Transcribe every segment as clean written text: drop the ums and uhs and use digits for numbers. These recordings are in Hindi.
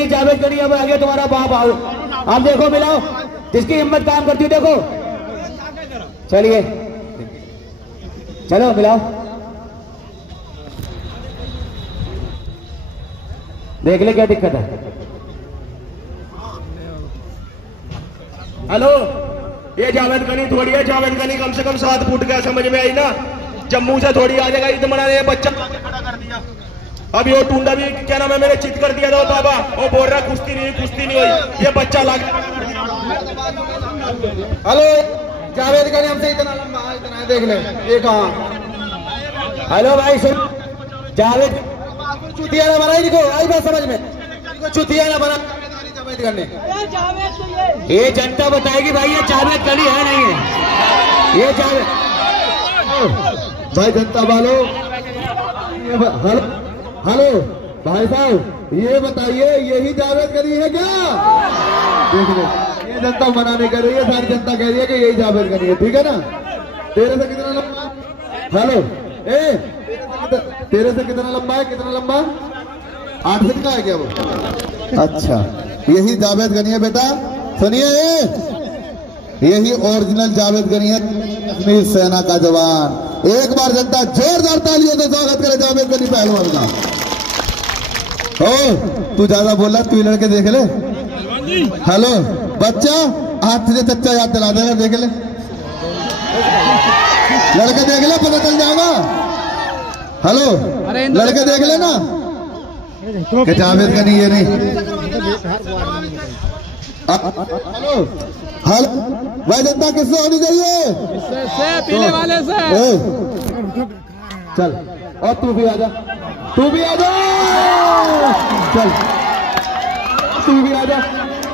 जावेद गनी अब आगे तुम्हारा बाप आओ। आप देखो मिलाओ जिसकी हिम्मत काम करती है, देखो चलिए चलो मिलाओ, देख ले क्या दिक्कत है। हेलो, ये जावेद गनी थोड़ी है, जावेद गनी कम से कम 7 फुट का, समझ में आई ना। जम्मू से थोड़ी आ जाएगा ईद मनाने, बच्चा खड़ा कर दिया। अब ये टूंडा भी क्या नाम है मैंने चित कर दिया था बाबा, वो बोल रहा कुश्ती नहीं हुई, ये बच्चा लाग। हेलो, जावेद गनी हमसे इतना लंबा है, इतना है, देख ले ये कहाँ। हेलो भाई सुन, जावेद चुतिया ना बना इनको, आई बात समझ में, चुतिया ना बना जावेद गनी। ये जनता बताएगी भाई ये जावेद गनी है नहीं है, ये जावेद भाई जनता वालों। हेलो भाई साहब, ये बताइए यही जावेद गनी है क्या? देख लो, ये जनता मना नहीं कर रही है, सारी जनता कह रही है कि यही जावेद गनी है, ठीक है ना। तेरे से कितना लंबा? हेलो तेरे से कितना लंबा है, कितना लंबा? 8 फीट का है क्या वो? अच्छा, यही जावेद गनी है बेटा। सुनिए, यही ओरिजिनल जावेद गनी है, कश्मीर सेना का जवान। एक बार जनता जोरदार तालियों से स्वागत करे जावेद गनी पहलवान का। ओ तू ज्यादा बोल रहा, तू लड़के देख ले। हेलो बच्चा, हाथ से चच्चा याद दिला देगा, देख ले लड़के, देख ले पता चल जाएगा। हेलो लड़के देख ले ना कि जावेद गनी ये नहीं। हेलो हेलो भाई, जनता किससे होनी चाहिए? इससे पीने वाले से। चल और तू भी आजा, तू भी आजा, चल तू भी आजा,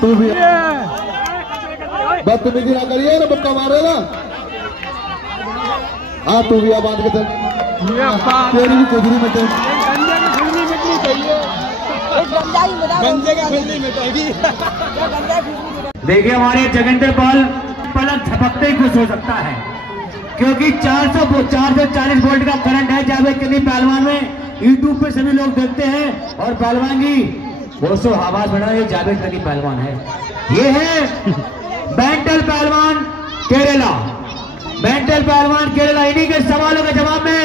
तू भी। बदतमीजी ना करिए ना, बक्का मारेगा। हाँ तू भी आ, बांध के चल, तेरी भी कुदरी में चल। देखिए हमारे जगेंद्र पाल पलक झपकते ही खुश हो सकता है, क्योंकि 440 वोल्ट का करंट है जावेद गनी पहलवान में। यूट्यूब पे सभी लोग देखते हैं और पहलवान की बहुत आवाज बढ़ा, ये जावेद गनी पहलवान है। ये है बेंटल पहलवान केरला, बेंटल पहलवान केरला। इन्हीं के सवालों के जवाब में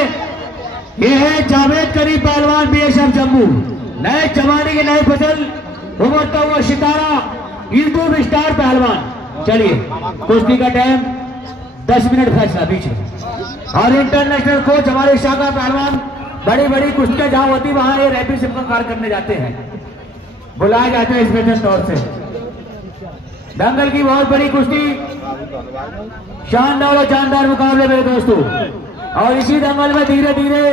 ये है जावेद गनी पहलवान बीएसएफ जम्मू, नए जमाने की नई फसल उभरता हुआ सितारा, यूट्यूब स्टार पहलवान। चलिए कुश्ती का टाइम 10 मिनट फैसला बीच में। और इंटरनेशनल कोच हमारे शाखा पहलवान, बड़ी बड़ी कुश्तियां जहां होती वहां ये रैपिड सिंपल कार्य करने जाते हैं, बुलाए जाते हैं स्पेशल तौर से। दंगल की बहुत बड़ी कुश्ती, शानदार और जानदार मुकाबले मेरे दोस्तों। और इसी दंगल में धीरे धीरे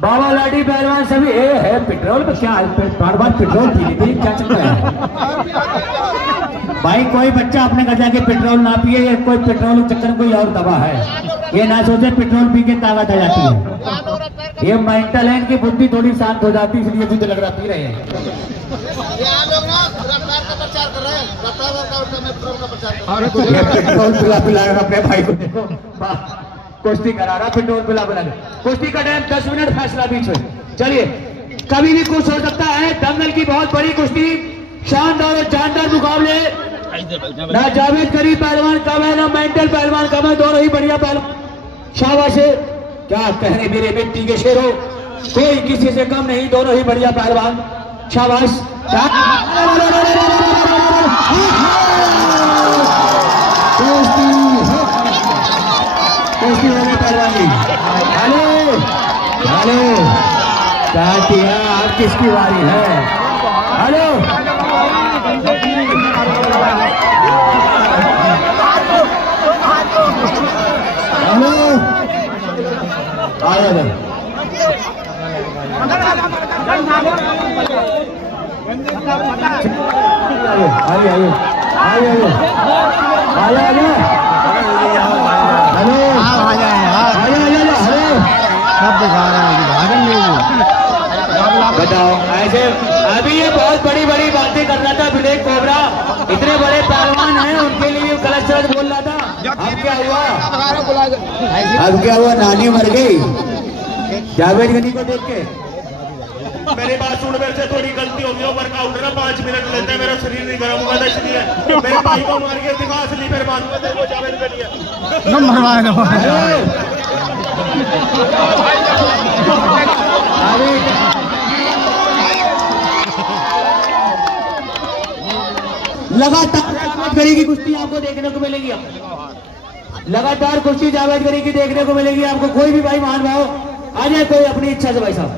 बाबा लाठी पहलवान सभी है। पेट्रोल में क्या बार बार पेट्रोल पी ली, क्या चल रहा है भाई? कोई बच्चा अपने घर जाके पेट्रोल ना पिए, या कोई पेट्रोल के चक्कर में कोई और दवा है, ये ना सोचे पेट्रोल पी के ताकत आ जाती है। ये मेंटल है, इनकी बुद्धि थोड़ी शांत हो जाती है, इसलिए मुझे लग रहा पी रहे हैं। पेट्रोल पिला अपने भाई को, देखो कुश्ती करा रहा, पेट्रोल पिला। कुश्ती का टाइम 10 मिनट फैसला बीच में। चलिए कभी भी कुछ हो सकता है। दंगल की बहुत बड़ी कुश्ती, शानदार और जानदार मुकाबले। ना जावेद गनी पहलवान कम है, ना मेंटल पहलवान कम है, दोनों ही बढ़िया पहलवान। शाबाश, क्या कहने मेरे मिट्टी के शेरों, कोई किसी से कम नहीं, दोनों ही बढ़िया पहलवान। शाबाश। कुश्ती हो गई पहलवानी। हेलो हेलो काटिया अब किसकी बारी है? हेलो हेलो आया भाई आइए आइए आइए आइए आइए हेलो सब दिखा रहे हैं बताओ ऐसे अभी ये बहुत बड़ी बड़ी बातें कर रहा था विवेक कोबरा, इतने बड़े पहलवान हैं उनके लिए गलत शब्द बोल रहा था। अब क्या हुआ? अब क्या हुआ? नानी मर गई जावेद गनी को देख के। मेरी बात सुन, मेरे से थोड़ी गलती होगी। वर्कआउट ना 5 मिनट लेते हैं, मेरा शरीर नहीं गर्म हुआ था इसलिए मेरे भाई को मार के दिखा असली फिर मानूंगा तेरे को जावेद गनी है। लगातार जावेद गनी की कुश्ती आपको देखने को मिलेगी। लगातार कुश्ती जावेद गनी की देखने को मिलेगी आपको। कोई भी भाई महान भाव आ जाए, कोई अपनी इच्छा से भाई साहब,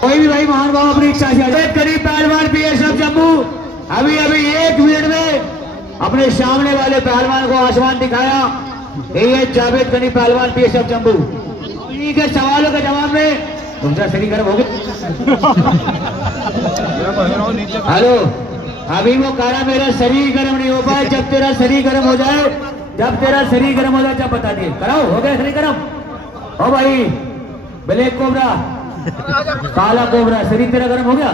कोई भी भाई महान भाव अपनी इच्छा से आ जाए। गरीब पहलवान बीएसएफ जम्मू अभी अभी 1 मिनट में अपने सामने वाले पहलवान को आसमान दिखाया। ये जावेद गनी पहलवान बीएसएफ जम्मू। इन्हीं के सवालों के जवाब में तुमसे शरीर गर्म हो गया। हेलो अभी वो कह रहा मेरा शरीर गर्म नहीं हो पाया। जब तेरा शरीर गर्म हो जाए, जब तेरा शरीर गर्म हो जाए जब बता दिए। कराओ, हो गया शरीर गर्म? ओ भाई ब्लैक कोबरा, काला कोबरा, शरीर तेरा गर्म हो गया?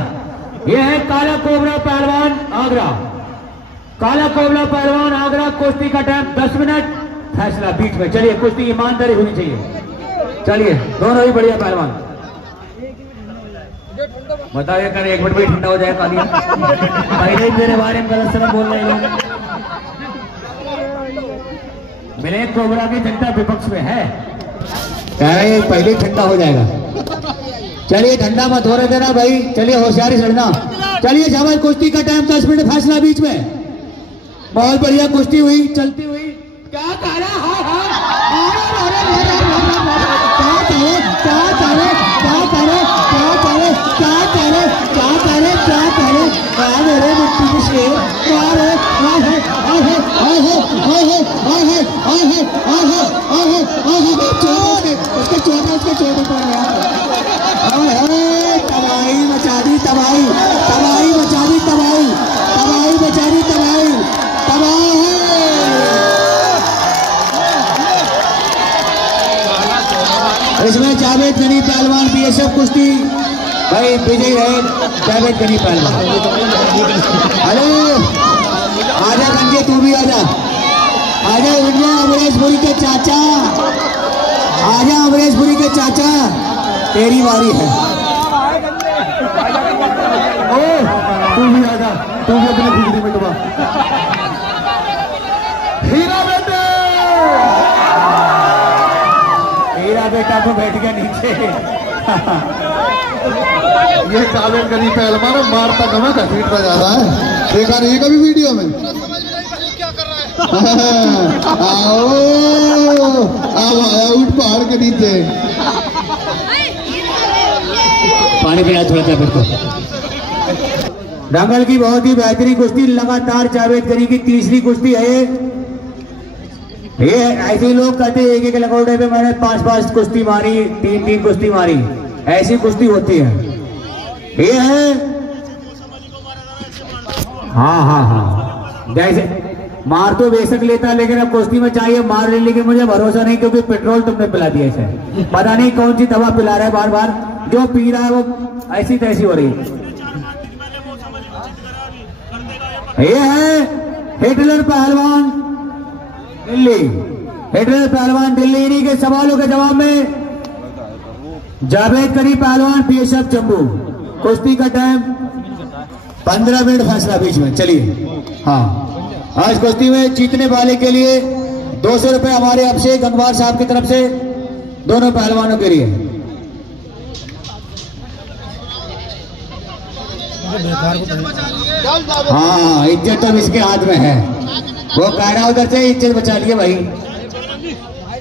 ये है काला कोबरा पहलवान आगरा। काला कोबरा पहलवान आगरा। कुश्ती का टाइम 10 मिनट, फैसला बीच में। चलिए कुश्ती ईमानदारी होनी चाहिए। चलिए दोनों ही बढ़िया पहलवान। बताओ कर 1 मिनट में ठंडा हो जाए कालिया। पहले ही मेरे बारे में गलत सलत बोल रहे हैं। ब्लैक कोबरा की जनता विपक्ष में है, कह रहे हैं पहले ही ठंडा हो जाएगा। चलिए ठंडा मत हो रहे देना भाई, चलिए होशियारी चढ़ना। चलिए जावेद कुश्ती का टाइम 10 मिनट, फैसला बीच में। बहुत बढ़िया कुश्ती हुई, चलती हुई। क्या कह रहा है? मेरे मिट्टी की शेर तबाही मचा दी, तबाही तबाही मचा दी, तबाही तबाही मचा दी, तबाही तबाही। इसमें जावेद गनी पहलवान बीएसएफ कुश्ती भाई विजय है। जावेद गनी पहलवान। हेलो आजा गंजे, तू भी आजा, आजा इंडिया अमरेशपुरी के चाचा, आजा अमरेशपुरी के चाचा, तेरी बारी है। ओ तू भी आजा, तू भी अपने खुजरी में डुबा। हीरा बेटा, हीरा बेटा तो बैठ गया नीचे। ये जावेद गनी पहलवान मारता कम है, घसीटता जा रहा है। देखा नहीं कभी वीडियो में? आओ आओ उठ पहाड़ के नीचे। पानी पिला थोड़ा सा फिर को। दंगल की बहुत ही बेहतरीन कुश्ती। लगातार जावेद गनी की तीसरी कुश्ती है ये। ऐसे लोग कहते हैं एक एक लगौड़े पे मैंने 5-5 कुश्ती मारी, 3-3 कुश्ती मारी, ऐसी कुश्ती होती है। ये है हाँ जैसे मार तो बेशक लेता, लेकिन अब कुश्ती में चाहिए मार ले, लेकिन मुझे भरोसा नहीं क्योंकि पेट्रोल तुमने पिला दिया इसे। पता नहीं कौन सी दवा पिला रहा है बार बार, जो पी रहा है वो ऐसी तैसी हो रही है। ये है हिटलर पहलवान दिल्ली। हिटलर पहलवान दिल्ली। इन्हीं के सवालों के जवाब में जावेद गनी पहलवान बीएसएफ जम्मू। कुश्ती का टाइम 15 मिनट, फैसला बीच में। चलिए हाँ, आज कुश्ती में जीतने वाले के लिए 200 रुपए हमारे आपसे गंगवार साहब की तरफ से दोनों पहलवानों के लिए। हाँ इज्जत तो इसके हाथ में है। वो कह रहा उधर से इज्जत बचा लिए भाई।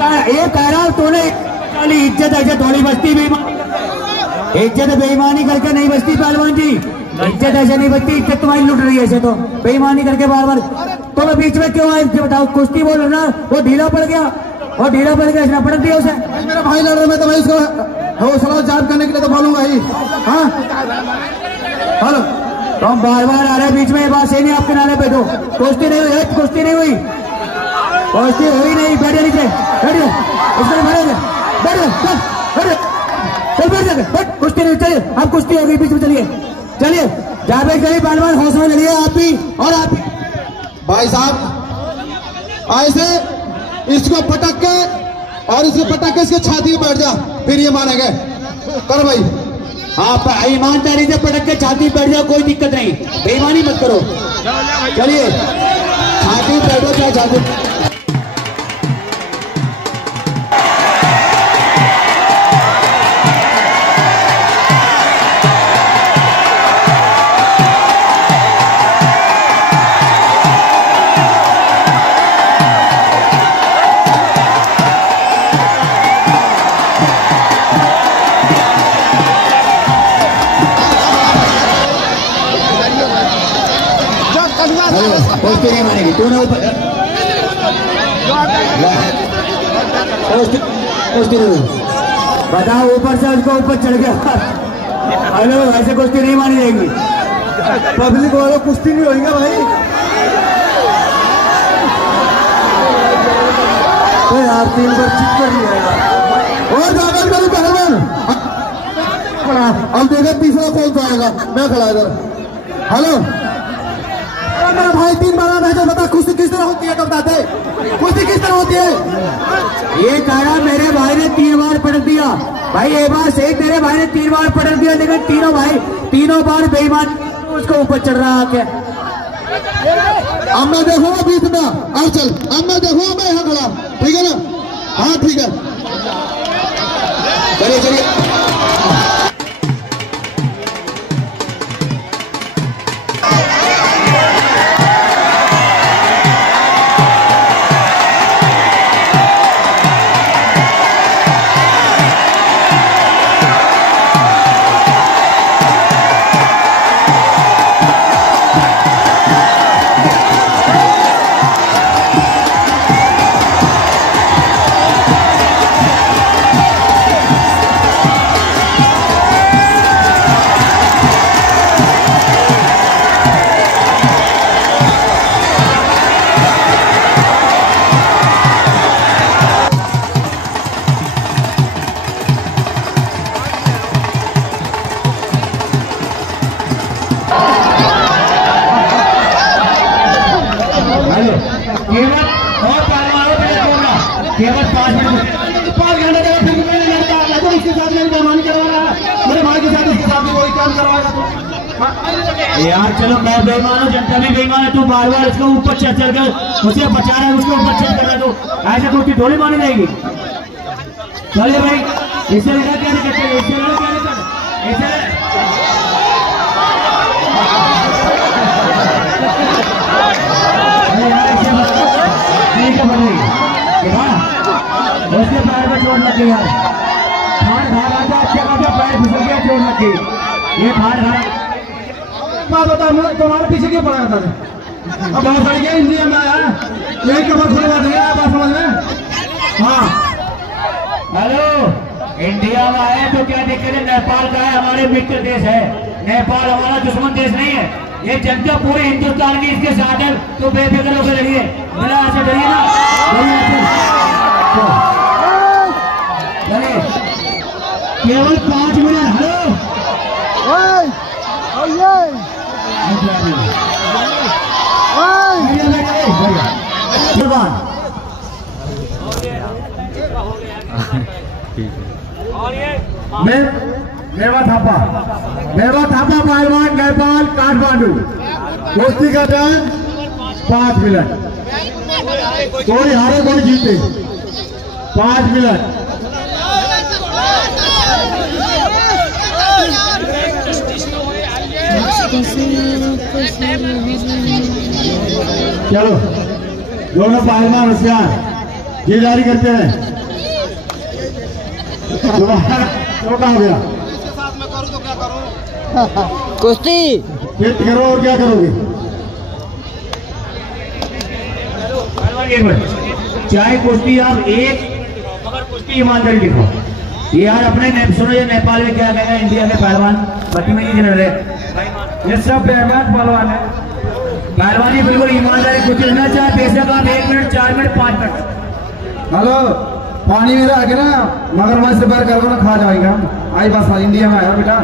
ये कह रहा हूँ तूने इज्जत ऐसे थोड़ी बचती, इज्जत बेईमानी करके नहीं बचती पहलवान जी, इज्जत ऐसे नहीं बचती, इज्जत तुम्हारी लुट रही है ऐसे तो बेईमानी करके बार बार। तो मैं बीच में क्यों आए बताओ? कुश्ती बोल रहा वो ढीला पड़ गया, और ढीला पड़ गया इसने पटक दिया उसे। मेरा भाई लड़ रहा है तो मैं इसको हौसला जाप करने के लिए तो बोलूंगा ही। हाँ हेलो, तो हम बार बार आ रहे हैं बीच में, ये बात सही नहीं, आपके नारे पे दो। कुश्ती नहीं हुई, कुश्ती नहीं हुई, कुश्ती हुई नहीं। बैठे नीचे, बैठिए, इसमें बैठे, कुश्ती नहीं, चलिए अब कुश्ती हो गई बीच में, चलिए चलिए जावेद गनी पहलवान हौसला लड़िए आप भी और आप भी। भाई साहब ऐसे इसको पटक के और इसको पटक के इसके छाती में बैठ जा, फिर ये मानेंगे। कर भाई, आप ईमानदारी से पटक के छाती बैठ जाओ, कोई दिक्कत नहीं, बेईमानी मत करो। चलिए छाती बैठो, क्या छाती। कुश्ती नहीं मानेगी, तूने ऊपर कुश्ती नहीं, बताओ ऊपर से उसको ऊपर चढ़ गया। हेलो, ऐसे कुश्ती नहीं मानी जाएगी। पब्लिक वालों कुश्ती नहीं होगी भाई। तो यार 3 बार चिट कर लिया यार। और जावेद गनी पहलवान अब देखा तीसरा कौन सा आएगा। मैं खड़ा इधर। हेलो मेरा भाई 3 बार मैच बता, कुश्ती किस तरह होती है तो बताते, कुश्ती किस तरह होती है? ये कह रहा मेरे भाई ने 3 बार पटक दिया। भाई ये बात सही, तेरे भाई ने 3 बार पटक दिया, लेकिन तीनों भाई तीनों बार बेईमान उसको ऊपर चढ़ रहा आके। अब मैं देखूंगा बीच में, अब चल अब मैं देखूंगा, मैं यहाँ खड़ा, ठीक है ना? हाँ ठीक है, चलिए चलिए। केवल 5 मिनट 5 घंटे का फिर मैं लड़ता है तो इसके साथ मेरी बेईमानी करवा रहा है, मेरे भाई के साथ इसके साथ भी वही काम करवाएगा तो यार। चलो मैं बेईमान हूँ, जनता भी बेईमान है, तू बार बार इसको ऊपर चढ़ कर उसे बचा रहा है, उसको ऊपर चढ़ कर रहा है, तो ऐसे कुश्ती थोड़ी मानी जाएगी। चलिए भाई, इससे लड़ा क्या नहीं करते, इससे लड़ा क्या नहीं करते, इससे उसके पैर में चोट लगी यार, खान खा रहा था, अच्छा खासा पैर फिसल गया, चोट लगी, ये खान खा बता तुम्हारे पीछे क्यों पड़ा था? अब बहुत बढ़ गया, इंडिया में आया यही कमर खुलवा दिया बात समझ में। हाँ हेलो, इंडिया में आए तो क्या दिक्कत है? नेपाल का है, हमारे मित्र देश है, नेपाल हमारा दुश्मन देश नहीं है, ये जनता पूरे हिंदुस्तान की इसके साथ है, तो बेफिक्र होकर लड़िए, मेरा ऐसे डरिए ना, केवल 5 मिनट। मेवा थापा पहलवान नेपाल काठमांडू, कुश्ती का टाइम 5 मिनट, कोई हारे कोई जीते, 5 मिनट। चलो दोनों पहलवान होशियार, ये जारी करते हैं। तुम्हारा तो कहा गया कुश्ती फिर करो और क्या करोगे? चाहे कुश्ती आप एक मगर कुश्ती ईमानदारी लिखो। ये यार अपने सुनो, ये नेपाल में क्या कहेगा इंडिया के पहलवान बाकी में ये रहे, ये सब पहलवान है। पहलवानी बिल्कुल ईमानदारी कुछ लेना, चाहे बेशक आप 1 मिनट 4 मिनट 5 मिनट। हेलो पानी में रह के ना मगरमच्छ से बार करो ना, खा जाएगा। आई बस इंडिया में आया बेटा।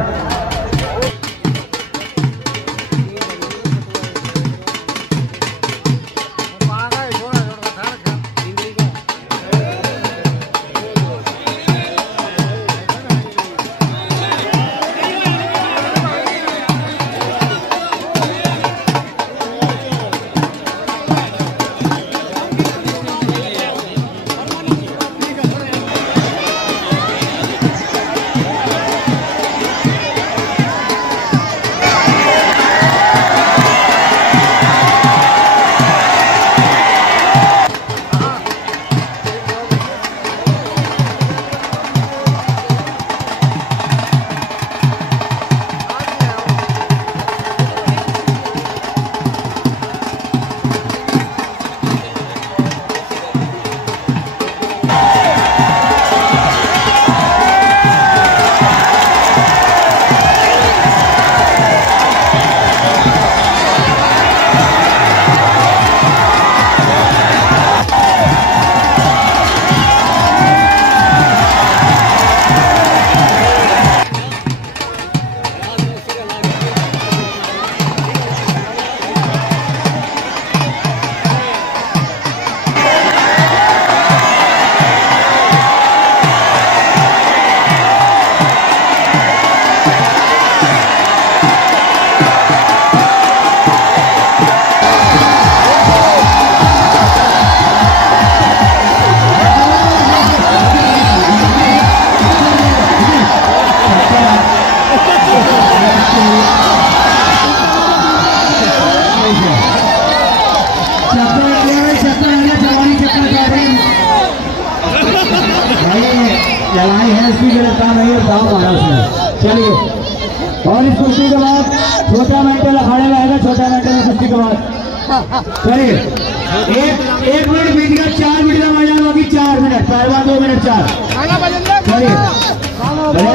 लड़ाई है इसकी गिरफ्तार नहीं है, दाव मारा उसने। चलिए, और इस कुश्ती के बाद छोटा मेंटल अखाड़े में आएगा। छोटा मेंटल कुश्ती के बाद चलिए, एक मिनट बीत गया, 4 मिनट का मैदान, बाकी 4 मिनट, पहलवान 2 मिनट 4। चलिए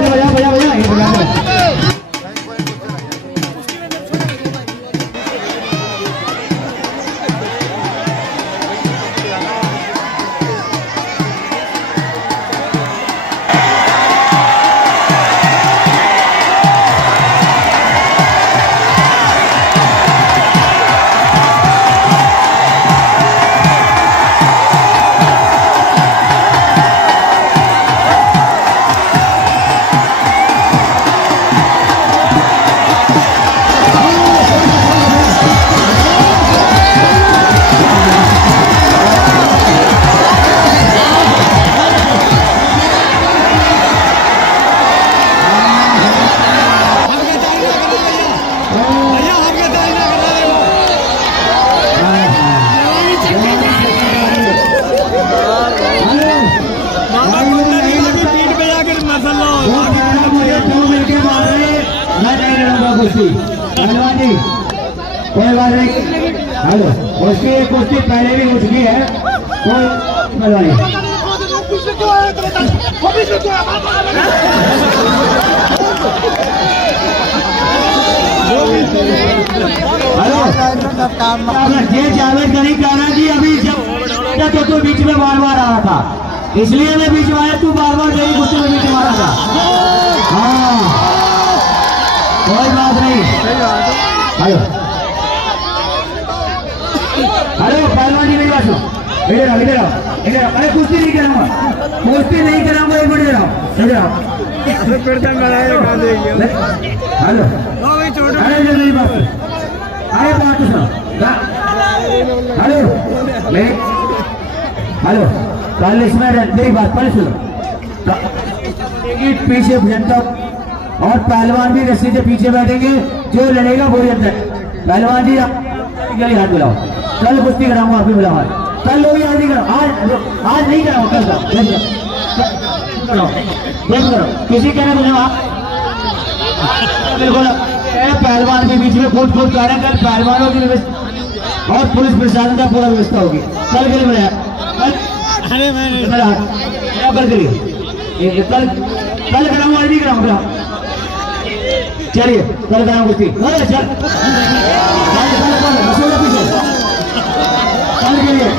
बजा पहलवान जी, कोई बात नहीं। हेलो, उसकी कुश्ती पहले भी हो चुकी है, कोई पहलवान नहीं। हेलो, ये जावेद गनी कहना जी, अभी जब तो बीच में बार बार आ रहा था, इसलिए मैं बीच में आया, तू बार बार यही कुश्ती में बीच मारा था। हाँ, कोई बात नहीं। हेलो हेलो, पहलवान जी मेरी बात सुनो, इधर आओ इधर आओ इधर आओ। अरे कुश्ती नहीं कराऊंगा, कुश्ती नहीं कराऊंगा, एक मिनट इधर आओ इधर आओ। हेलो, अरे मेरी बात सुनो, अरे बात तो सुनो। हेलो हेलो, कल इसमें मेरी बात पहले सुनो। पीछे जनता और पहलवान भी रस्सी से पीछे बैठेंगे, जो लड़ेगा वो जीतता है। पहलवान जी आप हाथ मिलाओ, कल कुश्ती कराऊंगा, आप भी मिलाओ हाथ। कल लोग आज नहीं करो, आज नहीं कराओ, कल करो, किसी कहना बोले आप बिल्कुल पहलवान के बीच में कूद कर रहे हैं। कल पहलवानों की व्यवस्था और पुलिस प्रशासन का पूरा व्यवस्था होगी। कल के लिए कल कराऊंगा, आज नहीं कराऊंगा। चलिए कल कराऊंगा कुश्ती। चल कल के लिए